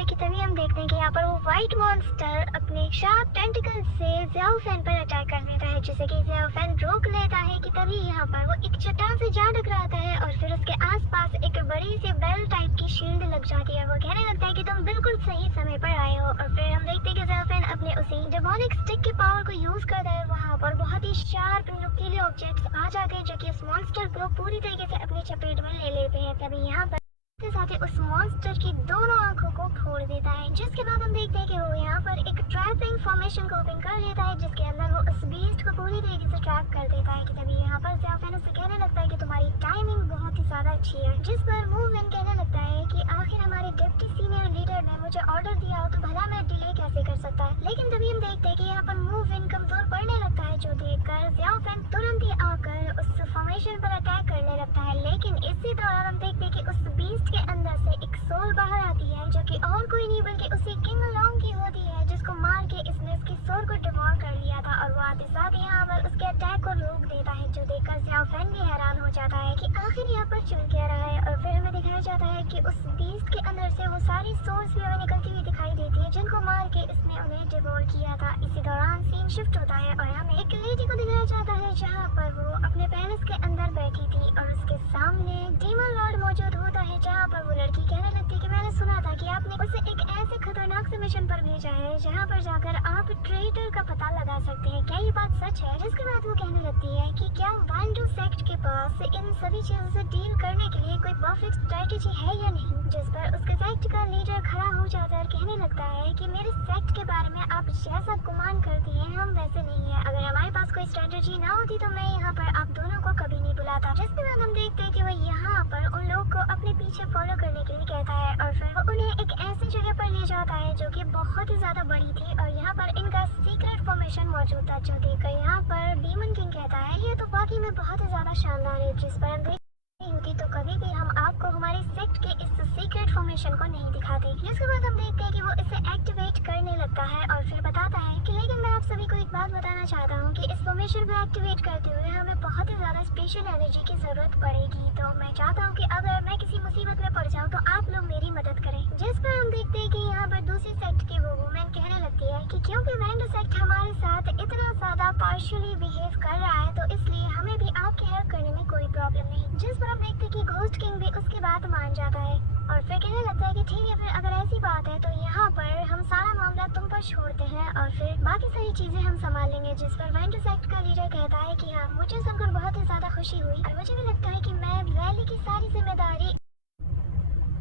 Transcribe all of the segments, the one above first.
है कि तभी हम देखते हैं कि यहाँ पर वो व्हाइट मॉन्स्टर अपने शार्प टेंटिकल से ज़्याओ फैन पर अटैक कर लेता है, जिससे कि ज़्याओ फैन रोक लेता है कि तभी यहाँ पर वो एक चट्टान से जा टकराता है और फिर उसके आसपास एक बड़ी सी बेल टाइप की शील्ड लग जाती है। वो कहने लगता है कि तुम बिल्कुल सही समय पर आए हो और फिर हम देखते हैं कि ज़्याओ फैन अपने उसी डेमोनिक स्टिक के पावर को यूज करता है। वहाँ पर बहुत ही शार्प नुकीले ऑब्जेक्ट्स आ जाते हैं जो कि उस मॉन्स्टर को पूरी तरीके से अपनी चपेट में ले लेते हैं। तभी यहाँ पर साथ ही उस मॉन्स्टर की दोनों आंखों को फोड़ देता है, जिसके बाद हम देखते हैं कि वो यहाँ पर एक ट्रैपिंग फॉर्मेशन को ओपन कर लेता है, जिसके अंदर वो उस बीस्ट को पूरी तरीके से ट्रैप कर देता है। कि तभी यहाँ पर ज़्याओ फैन उससे कहने लगता है कि तुम्हारी टाइमिंग बहुत ही ज्यादा अच्छी है, जिस पर मूव इन कहने लगता है कि आखिर हमारे डिप्टी सीनियर लीडर ने मुझे ऑर्डर दिया हो तो भला मैं डिले कैसे कर सकता है। लेकिन तभी हम देखते हैं कि यहाँ पर मूव इन कमजोर पड़ने लगता है, जो देखकर ज़्याओ फैन तुरंत ही आकर उस फॉर्मेशन पर अटैक करने लगता है। लेकिन इसी दौरान हम देखते हैं कि उस बीस्ट के अंदर से एक सोल बाहर आती है, जो कि और कोई नहीं बल्कि उसी किंग लॉन्ग की होती है, जिसको मार के इसने उसकी सोल को डिवॉर कर लिया था और वो आते साथ यहाँ पर उसके अटैक को रोक देता है, जो देखकर ज़्याओ फैन भी हैरान हो जाता है कि आखिर यहाँ पर चल क्या रहा है। और फिर हमें दिखाया जाता है कि उस बीस्ट के अंदर से वो सारी सोल्स भी हमें निकलती हुई दिखाई देती है, जिनको मार के इसने उन्हें डिवोर किया था। इसी दौरान सीन शिफ्ट होता है और हमें एक लेडी को दिखाया जाता है, जहाँ पर वो अपने पैलेस के अंदर बैठी थी और उसके सामने डीमन लॉर्ड मौजूद होता है, जहाँ पर वो लड़की कहने लगती है कि मैंने सुना था कि आपने उसे एक ऐसे खतरनाक से मिशन पर भेजा है जहाँ पर जाकर आप ट्रेटर का पता लगा सकते हैं, क्या ये बात सच है। जिसके बाद वो कहने लगती है कि क्या वांडू सेक्ट के पास इन सभी चीजों से डील करने के लिए कोई परफेक्ट स्ट्रेटेजी है या नहीं। जिस पर उसके सेक्ट का लीडर खड़ा हो जाता है और कहने लगता है कि मेरे सेक्ट के बारे में आप जैसा गुमान करती हैं हम वैसे नहीं है, अगर हमारे पास कोई स्ट्रेटेजी ना होती तो मैं यहाँ पर आप दोनों को कभी नहीं बुलाता। जिसके बाद हम देखते हैं कि वो यहाँ पर उन लोगों को अपने पीछे फॉलो करने के लिए कहता है और फिर वो उन्हें एक ऐसी जगह पर ले जाता है जो कि बहुत ही ज्यादा बड़ी थी और यहाँ पर इनका सीक्रेट फॉर्मेशन मौजूद था, जो देखकर यहाँ पर डीमन किंग कहता है ये तो वाकई में बहुत ही ज्यादा शानदार है। जिस पर हम होती तो कभी भी हम आपको हमारे सेक्ट के इस सीक्रेट फॉर्मेशन को नहीं दिखाते। जिसके बाद हम देखते हैं कि वो इसे एक्टिवेट करने लगता है और फिर बताता है कि लेकिन मैं आप सभी को एक बात बताना चाहता हूँ कि इस फॉर्मेशन को एक्टिवेट करते हुए हमें बहुत ही ज्यादा स्पेशल एनर्जी की जरूरत पड़ेगी, तो मैं चाहता हूँ कि अगर मैं किसी मुसीबत में पड़ जाऊँ तो आप लोग मेरी मदद करें। जिस पर हम देखते हैं कि यहाँ पर दूसरी सेक्ट की वो वुमेन कहने लगती है कि क्योंकि वैंडो सेक्ट हमारे साथ इतना ज्यादा पार्शियली बिहेव कर रहा है तो इसलिए हमें भी आपकी हेल्प करने में कोई प्रॉब्लम नहीं। जिस पर हम देखते हैं कि घोस्ट किंग भी उसकी बात मान जाता है और फिर कहने लगता है कि ठीक है, फिर अगर ऐसी बात है तो यहाँ पर हम सारा मामला तुम पर छोड़ते हैं और फिर बाकी सारी चीजें हम संभाल लेंगे। जिस पर वेंटो सेक्ट का लीडर कहता है कि हाँ, मुझे सुनकर बहुत ही ज्यादा खुशी हुई और मुझे भी लगता है कि मैं वैली की सारी जिम्मेदारी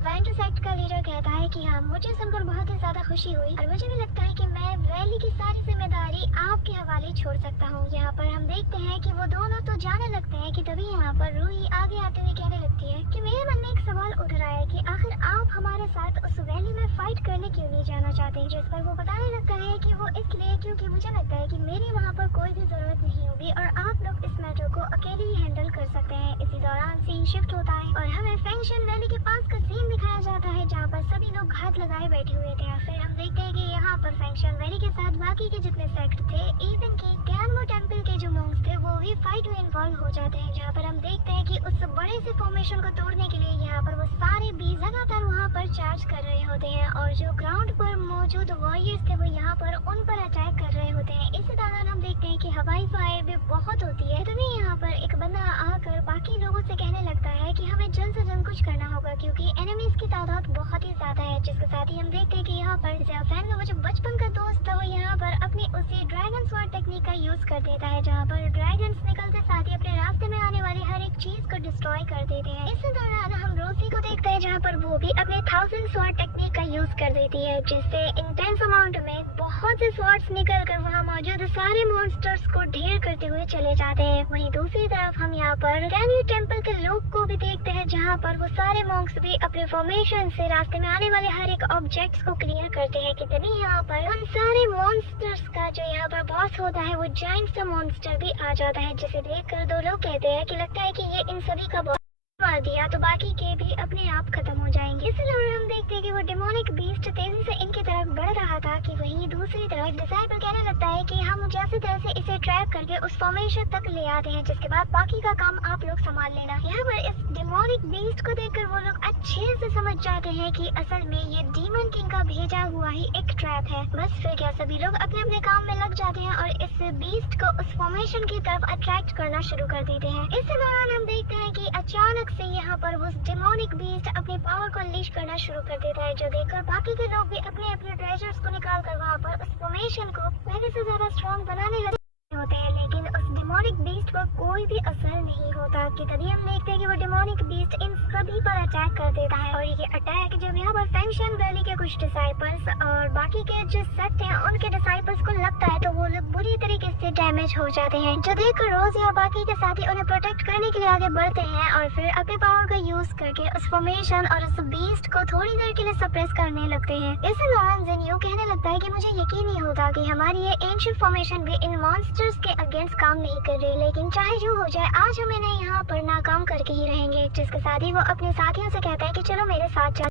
वेंटो सेक्ट का लीडर कहता है कि हाँ, मुझे सुनकर बहुत ही ज्यादा खुशी हुई और मुझे भी लगता है कि मैं वैली की सारी जिम्मेदारी आपके हवाले छोड़ सकता हूँ। यहाँ पर हम देखते हैं कि वो दोनों तो जाने लगते हैं कि तभी यहाँ पर रूही आगे आते हुए कहने लगती है कि मेरे मन में एक सवाल उठ रहा है कि आखिर आप हमारे साथ उस वैली में फाइट करने क्यों नहीं जाना चाहते। जिस पर वो बताने लगता है कि वो इसलिए क्योंकि मुझे लगता है कि मेरी वहाँ पर कोई भी जरूरत नहीं होगी और आप लोग इस मैटर को अकेले ही हैंडल कर सकते हैं। इसी दौरान सीन शिफ्ट होता है और हमें फैंक्शन वैली के पास का सीन दिखाया जाता है, जहाँ पर सभी लोग घात लगाए बैठे हुए थे। फिर हम देखते हैं कि यहाँ पर फैंक्शन वैली के साथ बाकी के जितने सेक्ट थे, इवन की गैनमो टेम्पल के जो मॉन्क्स थे, वो भी फाइट में इन्वॉल्व हो जाते हैं। जहाँ पर हम देखते हैं कि उस बड़े से फॉर्मेशन को तोड़ने के लिए यहाँ पर वो सारे भी लगातार वहाँ पर चार्ज कर रहे होते हैं और जो ग्राउंड पर मौजूद वॉरियर्स थे वो यहाँ पर उन पर अटैक कर रहे होते हैं। इसी दौरान हम देखते हैं कि हवाई फायर भी बहुत होती है। तभी यहाँ पर एक बंदा आकर बाकी लोगों से कहने लगता है कि हमें जल्द से जल्द कुछ करना होगा क्योंकि एनिमीज की तादाद बहुत ही ज्यादा है। जिसके साथ ही हम देखते हैं कि यहाँ पर ज़्याओफैन का जो बचपन का दोस्त था वो यहाँ पर अपनी उसी ड्रैगन स्वॉर्ड टेक्निक का यूज कर देता है, जहाँ पर ड्रैगन्स निकलते साथ ही अपने रास्ते में आने वाली हर एक चीज को डिस्ट्रॉय कर देते हैं। इसी दौरान हम रोसी को देखते हैं जहाँ पर वो भी अपने 1000 स्वॉर्ड टेक्निक का यूज कर देती है, जिससे इंटेंस अमाउंट में बहुत से स्वॉर्ड्स निकल कर वहाँ मौजूद सारे मॉन्स्टर्स को ढेर करते हुए चले जाते हैं। वहीं दूसरी तरफ हम यहाँ पर कैन्यू टेम्पल के लोग को भी देखते हैं, जहाँ पर वो सारे मॉन्क्स भी अपने फॉर्मेशन से रास्ते में आने वाले हर एक ऑब्जेक्ट्स को क्लियर करते हैं। कि तभी यहाँ पर उन सारे मॉन्स्टर्स का जो यहाँ पर बॉस होता है वो जाइंट सा मॉन्स्टर भी आ जाता है, जिसे देखकर दो लोग कहते हैं कि लगता है कि ये इन सभी का बॉस मार दिया तो बाकी के भी अपने आप खत्म हो जाएंगे। इस दौरान हम देखते हैं कि वो डेमोनिक बीस्ट तेजी से इनकी तरफ बढ़ रहा था कि वहीं दूसरी तरफ डिसाइबल कहने लगता है कि हम जैसे तरह से इसे ट्रैप करके उस फॉर्मेशन तक ले आते हैं, जिसके बाद बाकी का काम आप लोग संभाल लेना। यहाँ पर इस डेमोनिक बीस्ट को देखकर वो लोग अच्छे से समझ जाते हैं कि असल में ये डीमन किंग का भेजा हुआ ही एक ट्रैप है। बस फिर क्या, सभी लोग अपने अपने काम में लग जाते हैं और इस बीस्ट को उस फॉर्मेशन की तरफ अट्रैक्ट करना शुरू कर देते हैं। इस दौरान हम देखते हैं कि अचानक से यहाँ पर वो डेमोनिक बीस्ट अपनी पावर को अनलीश करना शुरू कर देता है, जो देखकर बाकी के लोग भी अपने अपने ट्रेजर्स को निकाल कर वहाँ पर उस फॉर्मेशन को पहले से ज्यादा स्ट्रॉन्ग बनाने लगे होते हैं। लेकिन उस डेमोनिक बीस्ट पर कोई भी असर नहीं होता कि तभी हम देखते हैं कि वो डेमोनिक बीस्ट इन सभी पर अटैक कर देता है। और ये अटैक जब यहाँ पर फेंगशन वैली के कुछ डिसाइपल्स और बाकी के जो सेट हैं उनके डिसाइपल्स को लगता है तो वो लोग बुरी तरीके से डैमेज हो जाते हैं, जो देखकर रोजी और बाकी के साथी उन्हें प्रोटेक्ट करने के लिए आगे बढ़ते हैं और फिर अपने पावर का यूज करके उस फॉर्मेशन और उस बीस्ट को थोड़ी देर के लिए सप्रेस करने लगते हैं। इस दौरान ज़ेनियो कहने लगता है कि मुझे यकीन नहीं होता कि हमारी ये एंशिएंट फॉर्मेशन भी इन मॉन्स्टर्स के अगेंस्ट काम नहीं कर रही, लेकिन चाहे जो हो जाए आज हम इन्हें यहाँ पर नाकाम करके ही रहेंगे। जिसके साथ ही वो अपने साथियों से कहता है कि चलो मेरे साथ चलो,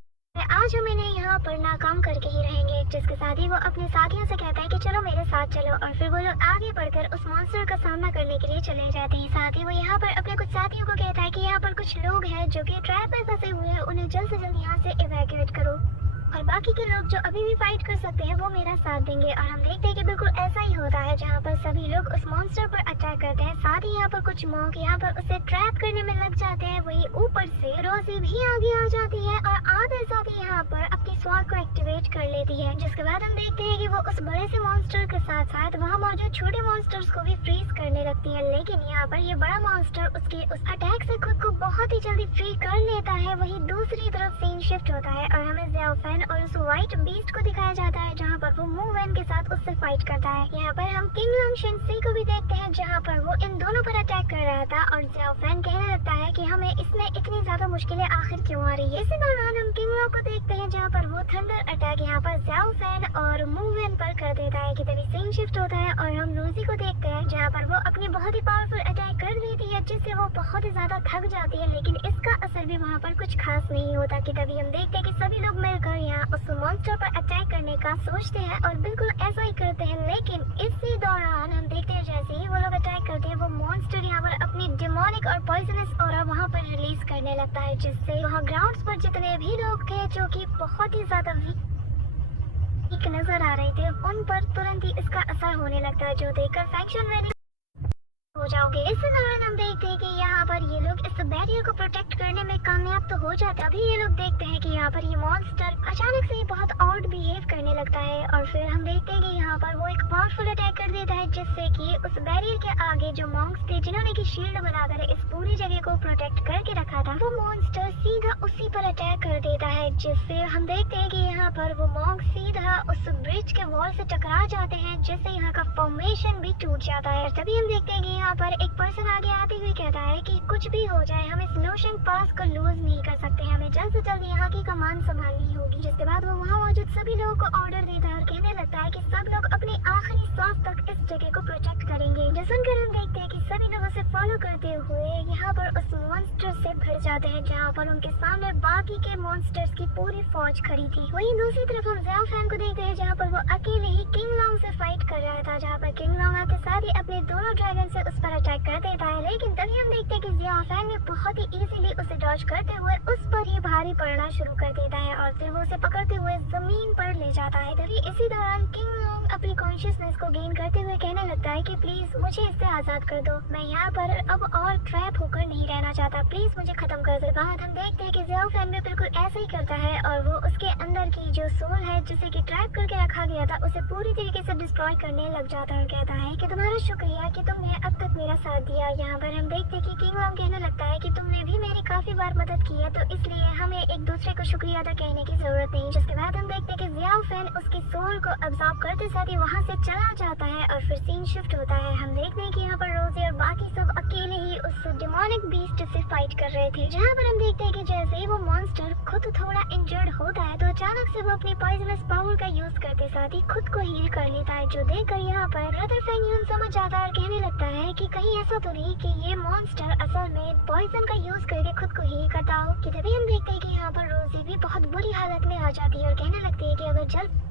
आज हम इन्हें यहाँ पर नाकाम करके ही रहेंगे। जिसके साथ ही वो अपने साथियों से कहता है कि चलो मेरे साथ चलो, और फिर वो लोग आगे बढ़कर उस मॉन्स्टर का सामना करने के लिए चले जाते हैं। साथ ही वो यहाँ पर अपने कुछ साथियों को कहता है कि यहाँ पर कुछ लोग हैं जो कि ट्रैप में फंसे हुए हैं, उन्हें जल्द से जल्द यहाँ से इवैक्यूएट करो और बाकी के लोग जो अभी भी फाइट कर सकते हैं वो मेरा साथ देंगे। और हम देखते हैं कि बिल्कुल ऐसा ही होता है, जहाँ पर सभी लोग उस मॉन्स्टर पर अटैक करते हैं। साथ ही यहाँ पर कुछ मॉन्क यहाँ पर उसे ट्रैप करने में लग जाते हैं। वही ऊपर से रोजी भी आगे आ जाती है और आधे साथ ही यहाँ पर अपनी स्वाद को एक्टिवेट कर लेती है। जिसके बाद हम देखते हैं कि वो उस बड़े से मॉन्स्टर के साथ साथ वहाँ मौजूद छोटे मॉन्स्टर्स को भी फ्रीज करने लगती है। लेकिन यहाँ पर ये बड़ा मॉन्स्टर उसके उस अटैक से खुद को बहुत ही जल्दी फ्री कर लेता है। वही दूसरी तरफ सीन शिफ्ट होता है और हमें ज़ियाओ फैन और उस व्हाइट बीस्ट को दिखाया जाता है, जहाँ पर वो मूव वैन के साथ उससे फाइट करता है। यहाँ पर हम किंग लॉन्ग शेंसी को भी देखते हैं, जहाँ पर वो इन दोनों पर अटैक कर रहा था और ज़ियाओ फैन कहने लगता है कि हमें इसमें इतनी ज्यादा मुश्किलें आखिर क्यों आ रही है। इसी दौरान हम किंग लॉन्ग को देखते हैं, जहाँ पर वो थंडर अटैक यहाँ पर ज़ियाओ फैन और मूव वैन पर कर देता है कि तभी सीन शिफ्ट होता है और हम रोजी को देखते हैं, जहाँ पर वो अपनी बहुत ही पावरफुल अटैक कर देती है, जिससे वो बहुत ही ज्यादा थक जाती है। लेकिन इसका असर भी वहाँ पर कुछ खास नहीं होता कि तभी हम देखते हैं कि सभी लोग मिलकर यहाँ उस मॉन्स्टर पर अटैक करने का सोचते हैं और बिल्कुल ऐसा ही करते हैं। लेकिन इसी दौरान हम देखते हैं जैसे ही वो लोग अटैक करते हैं, वो मॉन्स्टर यहाँ पर अपनी डेमोनिक और पॉइजनस ऑरा वहाँ पर रिलीज करने लगता है, जिससे वहाँ ग्राउंड्स पर जितने भी लोग थे जो कि बहुत ही ज्यादा वीक नजर आ रहे थे, उन पर तुरंत ही इसका असर होने लगता है, जो देखकर फैक्शन वैली हो जाओगे। इस दौरान हम देखते हैं कि यहाँ पर ये लोग इस बैरियर को प्रोटेक्ट करने में कामयाब तो हो जाते हैं। अभी ये लोग देखते हैं कि यहाँ पर ये मॉन्स्टर अचानक से बहुत ऑड बिहेव करने लगता है और फिर हम देखते हैं कि यहाँ पर वो एक पावरफुल अटैक कर देता है, जिससे कि उस बैरियर के आगे जो मॉन्क्स थे जिन्होंने की शील्ड बनाकर इस पूरी जगह को प्रोटेक्ट करके रखा था, वो मॉन्स्टर सीधा उसी पर अटैक कर देता है, जिससे हम देखते हैं कि यहाँ पर वो मॉन्क सीधा उस ब्रिज के वॉल से टकरा जाते हैं, जिससे यहाँ का फॉर्मेशन भी टूट जाता है। तभी हम देखते हैं कि यहाँ पर एक पर्सन आगे आते हुए कहता है कि कुछ भी हो जाए हम इस लोशन पास को लूज नहीं कर सकते, हमें जल्द से जल्द यहाँ की कमान संभालनी होगी। जिसके बाद वो वहाँ मौजूद सभी लोगों को ऑर्डर देता है और कहने लगता है कि सब लोग अपनी आखिरी सांस तक इस जगह को प्रोटेक्ट करेंगे। जो सुनकर हम देखते हैं कि सभी लोग उसे फॉलो करते हुए यहाँ पर उस मॉन्स्टर से भर जाते हैं, जहाँ पर उनके सामने बाकी के मॉन्स्टर्स की पूरी फौज खड़ी थी। वहीं दूसरी तरफ हम ज़ियाओ फैन को देखते हैं, जहाँ पर वो अकेले ही किंग लॉन्ग से फाइट कर रहा था, जहाँ पर किंग लॉन्ग आते साथ ही अपने दोनों ड्रैगन से उस पर अटैक कर देता है। लेकिन तभी हम देखते हैं कि ज़ियाओ फैन ने बहुत ही इजीली उसे डॉज करते हुए उस पर ही भारी पड़ना शुरू कर देता है और फिर वो उसे पकड़ते हुए जमीन पर ले जाता है। तभी इसी दौरान किंग लॉन्ग अपनी कॉन्शियसनेस को गेन करते हुए कहने लगता है कि प्लीज मुझे इससे आजाद कर दो, मैं यहाँ पर अब और ट्रैप होकर नहीं रहना चाहता, प्लीज मुझे खत्म कर दो। बाद हम देखते हैं कि ज़ियाओ फैन भी बिल्कुल ऐसा ही करता है और वो उसके अंदर की जो सोल है जिसे कि ट्रैप करके रखा गया था उसे पूरी तरीके से डिस्ट्रॉय करने लग जाता है और कहता है कि तुम्हारा शुक्रिया कि तुमने अब तक मेरा साथ दिया। यहाँ पर हम देखते हैं कि किंग लॉन्ग कहने लगता है कि तुमने भी मेरी काफी बार मदद की है, तो इसलिए हमें एक दूसरे को शुक्रिया अदा कहने की जरूरत नहीं। जिसके बाद हम देखते हैं कि ज़ियाओ फैन उसकी सोल को अब्सॉर्ब करते साथ ही वहाँ से चला जाता है और फिर सीन शिफ्ट होता है। हम देखते हैं कि यहाँ पर रोजी और बाकी सब अकेले ही उस डेमोनिक बीस्ट से फाइट कर रहे थे, जहाँ पर हम देखते हैं कि जैसे ही वो मॉन्स्टर खुद थोड़ा इंजर्ड होता है तो अचानक से वो अपनी पॉइजनस पावर का यूज करते साथ ही खुद को हील कर लेता है, जो देखकर यहाँ पर ब्रदर फेन्यून समझ जाता है और कहने लगता है कि कहीं ऐसा तो नहीं कि ये मॉन्स्टर असल में पॉइजन का यूज करके खुद को हील करता हो। कि तभी हम देखते हैं कि यहाँ पर रोजी भी बहुत बुरी हालत में आ जाती है और कहने लगती है कि अगर जल्द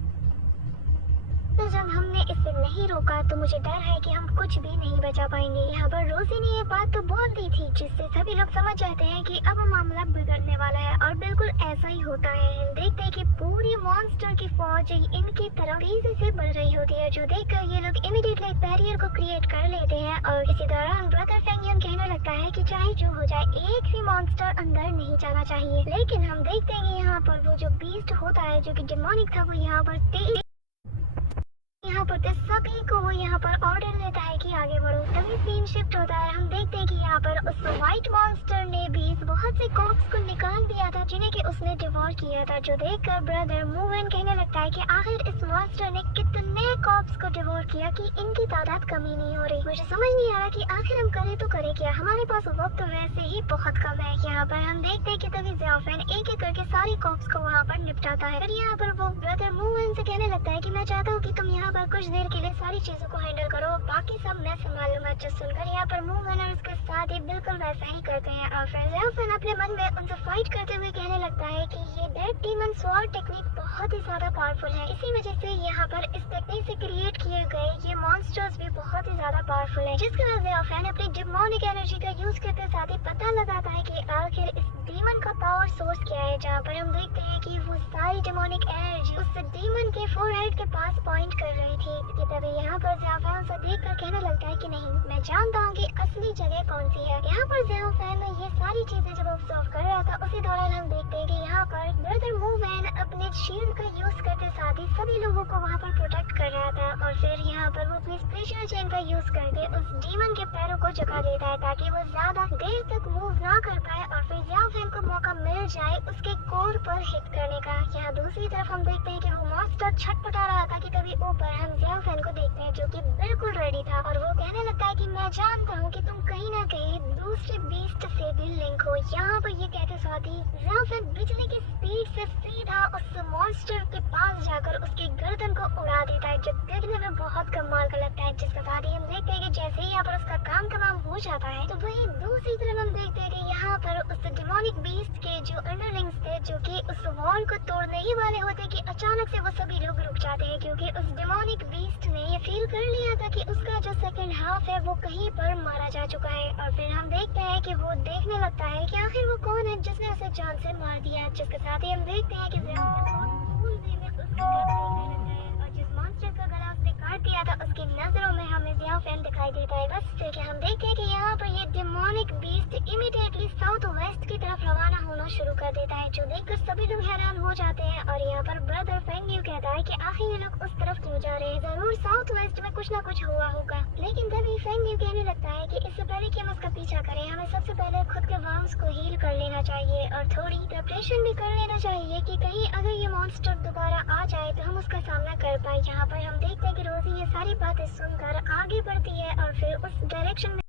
तो जब हमने इसे नहीं रोका तो मुझे डर है कि हम कुछ भी नहीं बचा पाएंगे। यहाँ पर रोजी ने ये बात तो बोल दी थी जिससे सभी लोग समझ जाते हैं कि अब मामला बिगड़ने वाला है, और बिल्कुल ऐसा ही होता है। हम देखते हैं कि पूरी मॉन्स्टर की फौज इनकी तरफ तेजी से बढ़ रही होती है, जो देखकर ये लोग इमीडिएटली बैरियर को क्रिएट कर लेते हैं। और इसी दौरान ब्रदर फेंगियन कहने लगता है कि चाहे जो हो जाए एक भी मॉन्स्टर अंदर नहीं जाना चाहिए। लेकिन हम देखते हैं कि यहाँ पर वो जो बीस्ट होता है जो कि डिमोनिक था, वो यहाँ पर सभी को वो यहाँ पर ऑर्डर देता है कि आगे बढ़ो। तभी सीन शिफ्ट होता है। हम देखते हैं कि यहाँ पर उस व्हाइट मॉन्स्टर ने भी बहुत से कॉप्स को निकाल दिया था जिन्हें कि उसने डिवोर किया था, जो देखकर ब्रदर मूवन कहने लगता है कि आखिर इस मॉन्स्टर ने कितने कॉप्स को डिवोर किया कि इनकी तादाद कमी नहीं हो रही। मुझे समझ नहीं आ रहा कि आखिर हम करें तो करें क्या, हमारे पास वक्त वैसे ही बहुत कम है। यहाँ पर हम देखते हैं कि तभी ज़ियाफेन एक एक करके सारी कॉप्स को वहाँ पर निपटाता है। यहाँ पर वो ब्रदर मूवन से कहने लगता है कि मैं चाहता हूँ कि तुम यहाँ पर कुछ देर के लिए सारी चीजों को हैंडल करो, बाकी सब मैं संभाल लूंगा। जस्ट सुनकर यहाँ पर मूवन और उसके साथ ही बिल्कुल वैसा ही करते हैं। और फिर ज़ियाफेन अपने मन में उनसे फाइट करते हुए कहने लगता है कि ये डेड डीमन स्वॉर्ड टेक्निक बहुत ही ज्यादा पावरफुल है, इसी वजह से यहाँ पर इस टेक्निक से क्रिएट किए गए ये मॉन्स्टर्स भी बहुत ही ज्यादा पावरफुल है। जिसके बाद ज़ियाफेन अपनी डिमोनिक एनर्जी का यूज करते साथ ही पता लगाता है कि आखिर इस डीमन का पावर सोर्स क्या है। जहाँ पर हम देखते हैं कि वो सारी डिमोनिक एनर्जी उस डीमन के फोरहेड के पास पॉइंट कर रही थी। तभी यहाँ पर ज़ियाफेन उसे देखकर कहने लगता है कि नहीं, मैं जानता हूँ कि असली जगह कौन सी है। यहाँ पर ज़ियाफेन ये सारी चीजें जब ऑब्जर्व कर रहा था, उसी दौरान हम देखते हैं कि यहाँ पर ब्रदर मूवन अपने शील्ड का यूज करते साथ ही सभी लोगों को वहाँ पर प्रोटेक्ट कर रहा था। और फिर यहाँ पर वो अपनी स्पेशल चेन का यूज करके उस डीमन के पैरों को जगा देता है ताकि वो ज्यादा देर तक मूव ना कर पाए, और फिर ज़ियाफेन को मौका मिल जाए उसके कोर पर हिट करने का। यहाँ दूसरी तरफ हम देखते हैं कि वो मॉन्स्टर छटपटा रहा था कि तभी ऊपर हम ज़ियाफेन को देखते हैं जो कि बिल्कुल रेडी था, और वो कहने लगता है कि मैं जानता हूँ कि तुम कहीं ना कहीं दूसरे बीस्ट से भी लिंक हो। यहाँ पर ये कहते साथ ही ज़ियाफेन बिजली की स्पीड से सीधा उस मॉन्स्टर के पास जाकर उसकी गर्दन को उड़ा देता है, जो देखने में बहुत कमाल का लगता है। जिसके साथ ही हम देखते हैं कि जैसे ही यहाँ पर उसका काम तमाम हो जाता है, तो वही दूसरी तरफ हम देखते हैं कि यहाँ पर उस डिमोनिक बीस्ट के जो अंडरलिंग्स थे जो कि उस वॉल को तोड़ने ही वाले होते कि अचानक से वो सभी लोग रुक जाते हैं, क्योंकि उस डिमोनिक बीस्ट ने ये फील कर लिया था कि उसका जो सेकंड हाफ है वो कहीं पर मारा जा चुका है। और फिर हम देखते हैं कि वो देखने लगता है कि आखिर वो कौन है जिसने उसे जान से मार दिया। जिसके साथ ही हम देखते हैं कि मॉन्स्टर का गला उसने काट दिया था, उसकी नजरों में हमें ज़ियाफेन दिखाई देता है। बस फिर कि हम देखते हैं कि यहाँ पर ये demonic beast immediately south west की तरफ रवाना होना शुरू कर देता है, जो देखकर सभी लोग हैरान हो जाते हैं। और यहाँ पर ब्रदर फेंगियू कहता है कि आखिर ये लोग उस तरफ क्यों जा रहे हैं, जरूर साउथ वेस्ट में कुछ ना कुछ हुआ होगा। लेकिन तभी फेंगियू कहने लगता है कि इससे पहले कि हम उसका पीछा करें, हमें सबसे पहले खुद के वार्म्स को हील कर लेना चाहिए और थोड़ी प्रिपरेशन भी कर लेना चाहिए कि कहीं अगर ये मॉन्स्टर दोबारा आ जाए तो हम उसका सामना कर पाए। यहाँ पर हम देखते हैं कि रोजी ये सारी बातें सुनकर आगे बढ़ती है और फिर उस डायरेक्शन में,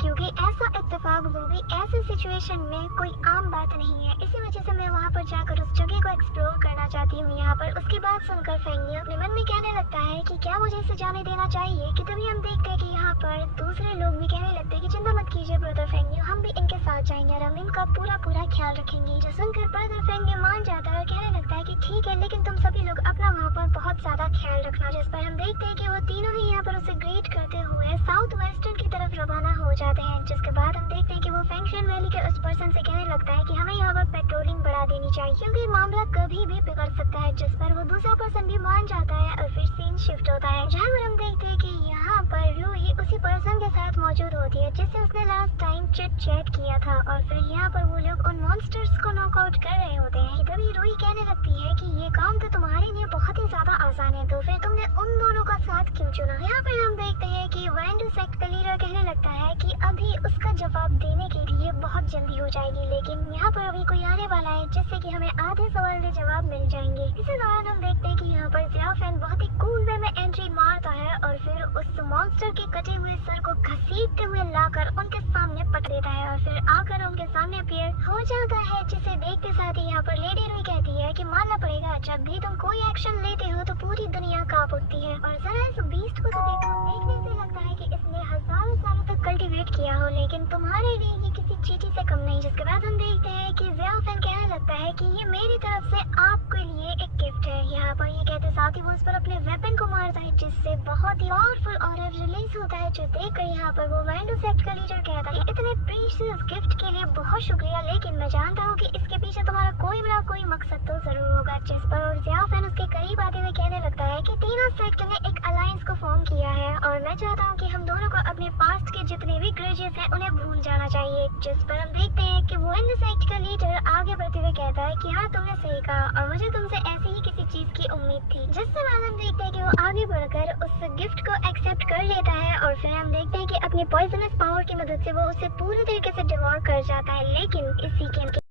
क्योंकि ऐसा इत्तेफाक वो भी ऐसे सिचुएशन में कोई आम बात नहीं है। इसी वजह से मैं वहाँ पर जाकर उस जगह को एक्सप्लोर करना चाहती हूँ। यहाँ पर उसकी बात सुनकर फेंगियू अपने मन में कहने लगता है कि क्या मुझे इसे जाने देना चाहिए, कि तभी हम देखते हैं कि यहाँ पर दूसरे लोग भी कहने लगते हैं कि चिंता मत कीजिए ब्रदर फेंगियू, हम भी इनके साथ जाएंगे और हम इनका पूरा ख्याल रखेंगे। जो सुनकर ब्रदर फेंगियू मान जाता है और कहने लगता है कि ठीक है, लेकिन तुम सभी लोग अपना वहाँ पर बहुत ज्यादा ख्याल रखना। जिस पर हम देखते हैं कि वो तीनों ही यहाँ पर उसे ग्रीट करते हुए साउथ वेस्टर्न की तरफ रवाना हो जाते हैं। जिसके बाद हम देखते हैं कि वो फेंगशन वैली के उस पर्सन से कहने लगता है कि हमें यहाँ पर पेट्रोलिंग बढ़ा देनी चाहिए, क्योंकि मामला कभी भी बिगड़ सकता है। जिस पर वो दूसरा पर्सन भी मान जाता है और फिर सीन शिफ्ट होता है, जहाँ पर हम देखते हैं कि यहाँ पर रूही उसी पर्सन के साथ मौजूद होती है जिससे उसने लास्ट टाइम चिट चैट किया था। और फिर यहाँ पर वो लोग उन मॉन्स्टर्स को नॉकआउट कर रहे होते हैं। तभी रूही कहने लगती है कि ये काम तो तुम्हारे लिए बहुत ही ज्यादा आसान है, तो फिर तुमने उन दोनों का साथ क्यों चुना। यहाँ पर हम देखते हैं कि वैंडू सेक्ट का लीडर कहने लगता है कि अभी उसका जवाब देने के लिए बहुत जल्दी हो जाएगी, लेकिन यहाँ पर अभी कोई आने वाला है जिससे कि हमें आधे सवाल के जवाब मिल जाएंगे। इसी दौरान हम देखते हैं कि यहाँ पर ज़ियाफेन बहुत ही कूल वे में एंट्री मारता है और फिर उस मॉन्स्टर के कटे हुए सर को घसीटते हुए लाकर उनके सामने पट देता है और फिर आकर उनके सामने अपीयर हो जाता है, जिसे देखते साथ ही यहाँ पर लेडी रूही कहती है कि मानना पड़ेगा, जब भी तुम कोई एक्शन लेते हो तो पूरी दुनिया कांप उठती है। और जरा इस बीस्ट को तो देखो, देखने से लगता है कि इसने हजारों सालों तक कल्टीवेट किया हो, लेकिन तुम्हारे लिए ये किसी चीटी से कम नहीं। जिसके बाद हम देखते हैं कि ज़ियाफेन कहने लगता है कि ये मेरी तरफ से आपके लिए एक गिफ्ट सेक्ट है। यहाँ पर ये कहते साथ ही वो उस पर अपने वेपन को मारता है, जिससे बहुत ही पावरफुल ऑरा रिलीज होता है, जो देखकर यहाँ पर वो वेंडो सेक्ट का लीडर कहता है, इतने प्रीशियस गिफ्ट के लिए बहुत शुक्रिया, लेकिन मैं जानता हूँ कि इसके पीछे तुम्हारा कोई बड़ा कोई मकसद तो जरूर होगा। जिस पर और ज़ियाओ फैन उसके करीब आते हुए कहने लगता है कि तीनों सेक्ट ने एक अलायंस को फॉर्म किया है और मैं चाहता हूँ कि हम दोनों को अपने पास्ट के जितने भी ग्रजेस हैं उन्हें भूल जाना चाहिए। जिस पर हम देखते हैं कि वेंडो सेक्ट का लीडर आगे बढ़ते हुए कहता है कि हाँ, तुमने सही कहा और मुझे तुमसे ऐसी ही किसी चीज की उम्मीद थी। जिसके बाद हम देखते हैं कि वो आगे बढ़कर उस गिफ्ट को एक्सेप्ट कर लेता है और फिर हम देखते हैं कि अपनी पॉइजनस पावर की मदद से वो उसे पूरी तरीके से डिवोर कर जाता है। लेकिन इसी के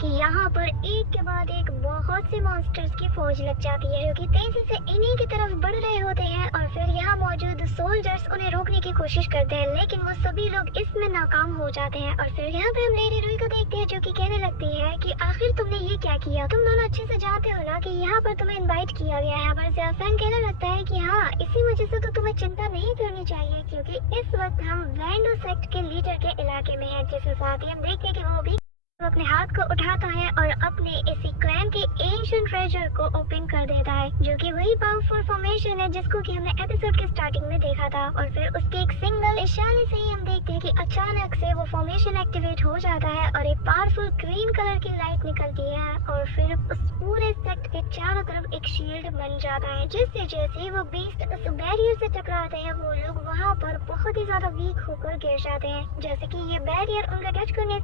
कि यहाँ पर एक के बाद एक बहुत से मॉन्स्टर्स की फौज लग जाती है, जो कि तेजी से इन्हीं की तरफ बढ़ रहे होते हैं और फिर यहाँ मौजूद सोल्जर्स उन्हें रोकने की कोशिश करते हैं, लेकिन वो सभी लोग इसमें नाकाम हो जाते हैं। और फिर यहाँ पे हम लेडी रुई को देखते हैं, जो कि कहने लगती है कि आखिर तुमने ये क्या किया, तुम दोनों अच्छे से जानते हो ना कि यहाँ पर तुम्हें इन्वाइट किया गया है। पर ज़ियाओ फैन कहने लगता है कि हाँ, इसी वजह से तो तुम्हें चिंता नहीं करनी चाहिए, क्योंकि इस वक्त हम वेंडो सेक्ट के लीडर के इलाके में है। जिसके साथ ही हम देखते हैं कि वो भी अपने हाथ को उठाता है और अपने इसी क्लैन के एंशिएंट ट्रेजर को ओपन कर देता है, जो कि वही पावरफुल फॉर्मेशन है जिसको कि हमने एपिसोड के स्टार्टिंग में देखा था। और फिर उसके एक सिंगल इशारे से ही हम देखते हैं कि अचानक से वो फॉर्मेशन एक्टिवेट हो जाता है और एक पावरफुल ग्रीन कलर की लाइट निकलती है और फिर उस पूरे सेक्ट के चारों तरफ एक शील्ड बन जाता है, जिससे जैसे वो बीस्ट उस बैरियर से टकराते हैं, वो लोग वहाँ पर बहुत ही ज्यादा वीक होकर गिर जाते हैं, जैसे कि ये बैरियर उनका टच करने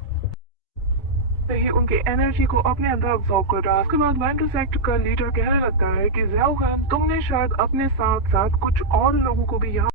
ही उनकी एनर्जी को अपने अंदर अब्सॉर्ब कर रहा है। उसके बाद वेंडो सेक्ट का लीडर कहने लगता है कि ज़ियाओ फैन, तुमने शायद अपने साथ साथ कुछ और लोगों को भी यहाँ